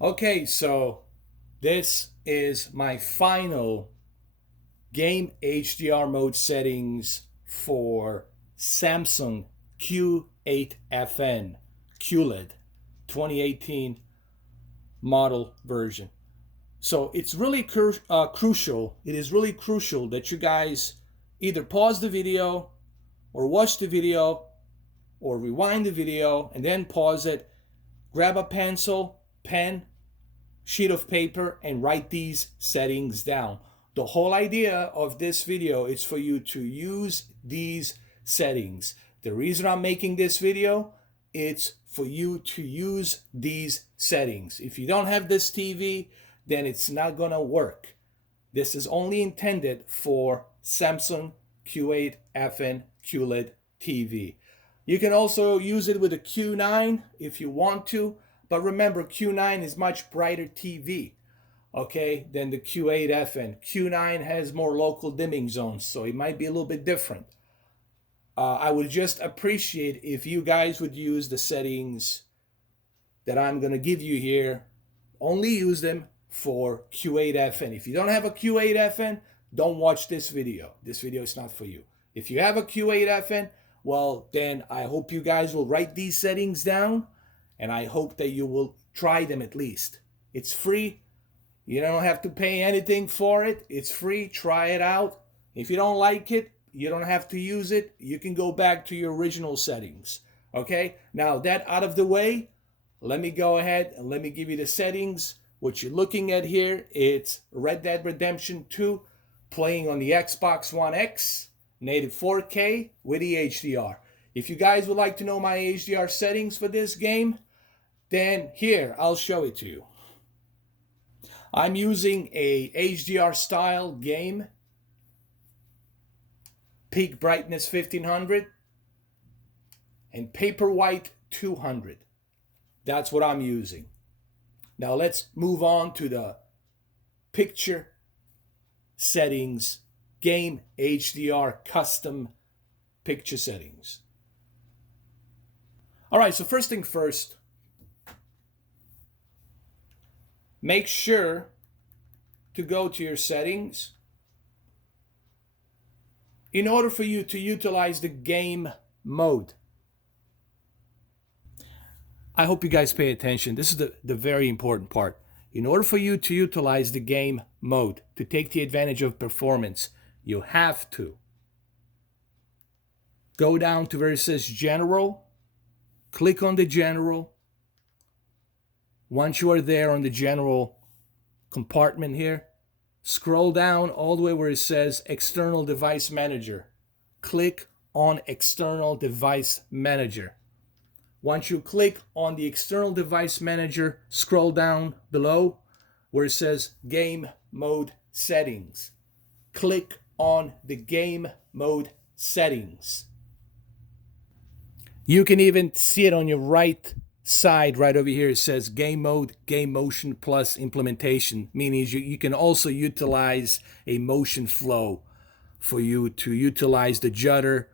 Okay, so this is my final Game HDR mode settings for Samsung Q8FN Qled 2018 model version. So it's really crucial. It is really crucial that you guys either pause the video or watch the video or rewind the video and then pause it. Grab a pencil, pen, sheet of paper and write these settings down. The whole idea of this video is for you to use these settings. The reason I'm making this video, it's for you to use these settings. If you don't have this TV, then it's not gonna work. This is only intended for Samsung Q8FN Qled TV. You can also use it with a Q9 if you want to, but remember, Q9 is much brighter TV, okay, than the Q8FN. Q9 has more local dimming zones, so it might be a little bit different. I would just appreciate if you guys would use the settings that I'm going to give you here. Only use them for Q8FN. If you don't have a Q8FN, don't watch this video. This video is not for you. If you have a Q8FN, well, then I hope you guys will write these settings down, and I hope that you will try them at least. It's free. You don't have to pay anything for it. It's free. Try it out. If you don't like it, you don't have to use it. You can go back to your original settings. Okay? Now, that out of the way, let me go ahead and let me give you the settings. What you're looking at here, it's Red Dead Redemption 2 playing on the Xbox One X, native 4K with the HDR. If you guys would like to know my HDR settings for this game, then here, I'll show it to you. I'm using a HDR style game, peak brightness 1500 and paper white 200. That's what I'm using. Now let's move on to the picture settings, Game HDR Custom Picture Settings. All right, so first thing first, make sure to go to your settings. In order for you to utilize the game mode, I hope you guys pay attention. This is the very important part. In order for you to utilize the game mode, to take the advantage of performance, you have to go down to where it says General, click on the General. Once you are there on the General compartment here, scroll down all the way where it says External Device Manager. Click on External Device Manager. Once you click on the External Device Manager, scroll down below where it says Game Mode Settings. Click on the Game Mode Settings. You can even see it on your right side, right over here. It says Game Mode, Game Motion Plus Implementation, meaning you can also utilize a motion flow for you to utilize the judder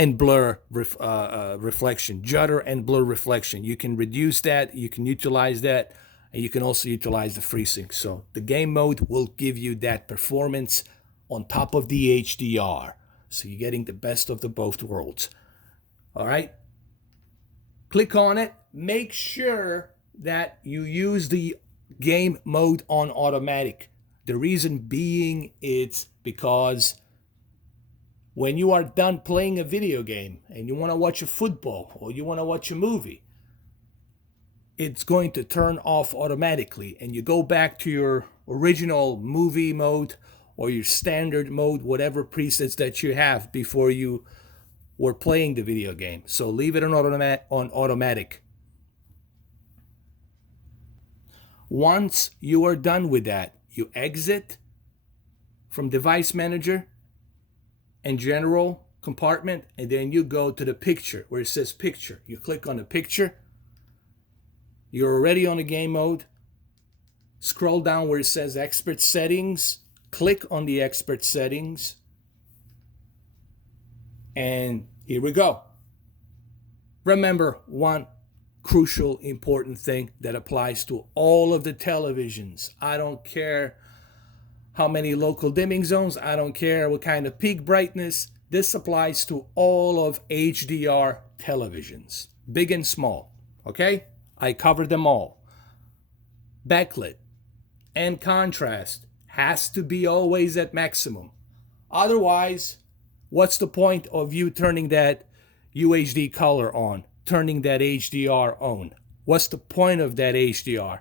and blur reflection. Judder and blur reflection. You can reduce that, you can utilize that, and you can also utilize the FreeSync. So the game mode will give you that performance on top of the HDR. So you're getting the best of the both worlds. All right? Click on it. Make sure that you use the game mode on automatic. The reason being, it's because when you are done playing a video game and you want to watch a football or you want to watch a movie, it's going to turn off automatically and you go back to your original movie mode or your standard mode, whatever presets that you have before you were playing the video game. So leave it on automatic. Once you are done with that, you exit from Device Manager and General compartment, and then you go to the picture where it says Picture. You click on the picture. You're already on the game mode. Scroll down where it says Expert Settings. Click on the Expert Settings. And here we go. Remember one crucial, important thing that applies to all of the televisions. I don't care how many local dimming zones. I don't care what kind of peak brightness. This applies to all of HDR televisions, big and small. Okay? I covered them all. Backlit and contrast has to be always at maximum. Otherwise, what's the point of you turning that UHD color on, turning that HDR on? What's the point of that HDR,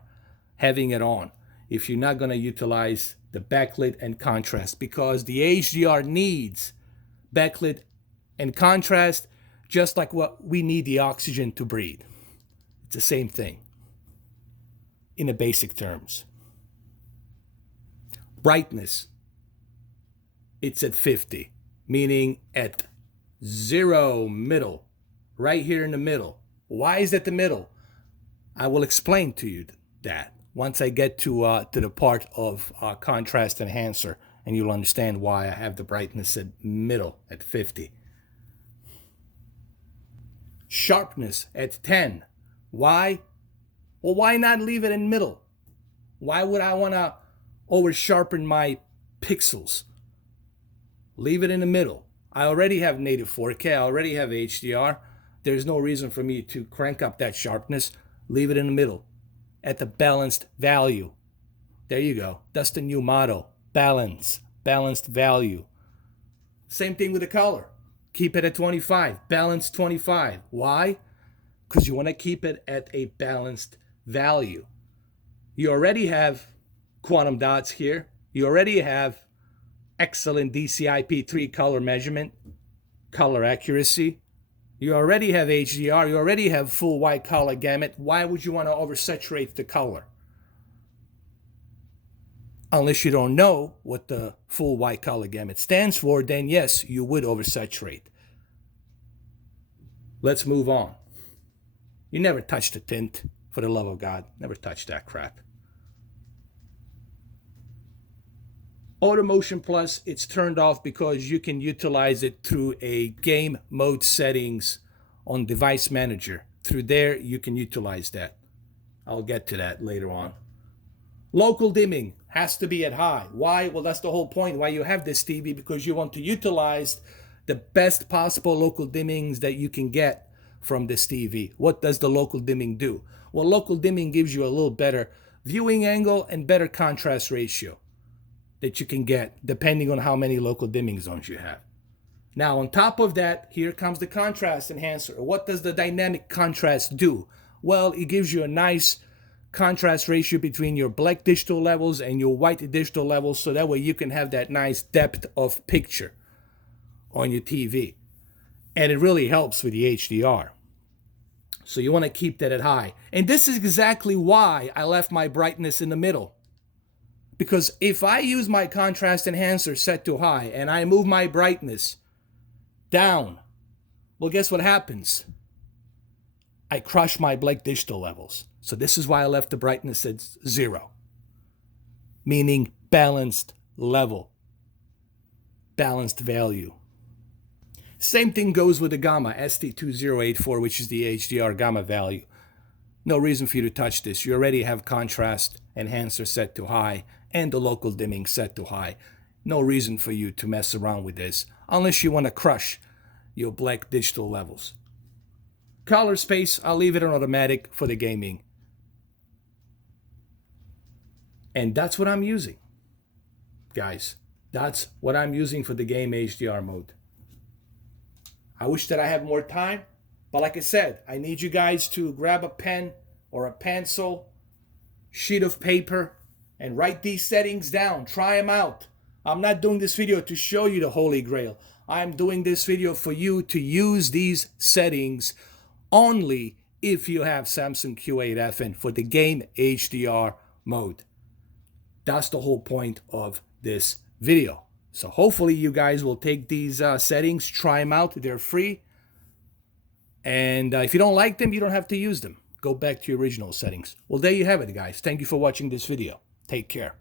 having it on, if you're not going to utilize the backlit and contrast? Because the HDR needs backlit and contrast just like what we need the oxygen to breathe. It's the same thing in the basic terms. Brightness, it's at 50, meaning at 0 middle, right here in the middle. Why is that the middle? I will explain to you that once I get to the part of contrast enhancer, and you'll understand why I have the brightness at middle at 50. Sharpness at 10. Why? Well, why not leave it in middle? Why would I want to over sharpen my pixels? Leave it in the middle. I already have native 4K. I already have HDR. There's no reason for me to crank up that sharpness. Leave it in the middle at the balanced value. There you go. That's the new motto. Balance. Balanced value. Same thing with the color. Keep it at 25. Balance 25. Why? Because you want to keep it at a balanced value. You already have quantum dots here. You already have excellent DCI-P3 color measurement, color accuracy. You already have HDR. You already have full white color gamut. Why would you want to oversaturate the color? Unless you don't know what the full white color gamut stands for, then yes, you would oversaturate. Let's move on. You never touch the tint, for the love of God. Never touch that crap. Auto Motion Plus, it's turned off because you can utilize it through a game mode settings on Device Manager. Through there, you can utilize that. I'll get to that later on. Local dimming has to be at high. Why? Well, that's the whole point why you have this TV, because you want to utilize the best possible local dimmings that you can get from this TV. What does the local dimming do? Well, local dimming gives you a little better viewing angle and better contrast ratio that you can get depending on how many local dimming zones you have. Now, on top of that, here comes the contrast enhancer. What does the dynamic contrast do? Well, it gives you a nice contrast ratio between your black digital levels and your white digital levels, so that way you can have that nice depth of picture on your TV. And it really helps with the HDR. So you want to keep that at high. And this is exactly why I left my brightness in the middle. Because if I use my contrast enhancer set to high and I move my brightness down, well, guess what happens? I crush my black digital levels. So this is why I left the brightness at 0, meaning balanced level, balanced value. Same thing goes with the gamma, ST2084, which is the HDR gamma value. No reason for you to touch this. You already have contrast enhancer set to high and the local dimming set to high. No reason for you to mess around with this unless you want to crush your black digital levels. Color space, I'll leave it on automatic for the gaming. And that's what I'm using, guys. That's what I'm using for the Game HDR mode. I wish that I had more time, but like I said, I need you guys to grab a pen or a pencil, sheet of paper, and write these settings down. Try them out. I'm not doing this video to show you the Holy Grail. I'm doing this video for you to use these settings only if you have Samsung Q8FN for the Game HDR mode. That's the whole point of this video. So hopefully you guys will take these settings, try them out. They're free. And if you don't like them, you don't have to use them. Go back to your original settings. Well, there you have it, guys. Thank you for watching this video. Take care.